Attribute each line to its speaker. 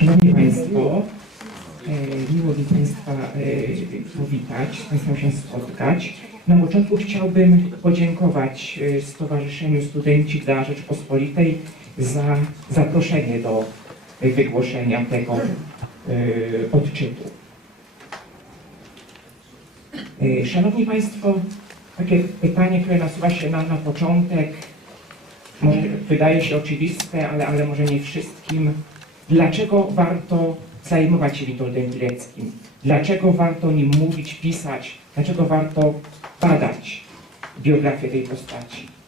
Speaker 1: Szanowni Państwo, e, miło mi Państwa e, powitać, z Państwem się spotkać. Na początku chciałbym podziękować e, Stowarzyszeniu Studenci dla Rzeczpospolitej za zaproszenie do wygłoszenia tego odczytu. Szanowni Państwo, takie pytanie, które nasuwa się na, na początek, może wydaje się oczywiste, ale, ale może nie wszystkim. Dlaczego warto zajmować się Witoldem Pileckim? Dlaczego warto o nim mówić, pisać? Dlaczego warto badać biografię tej postaci?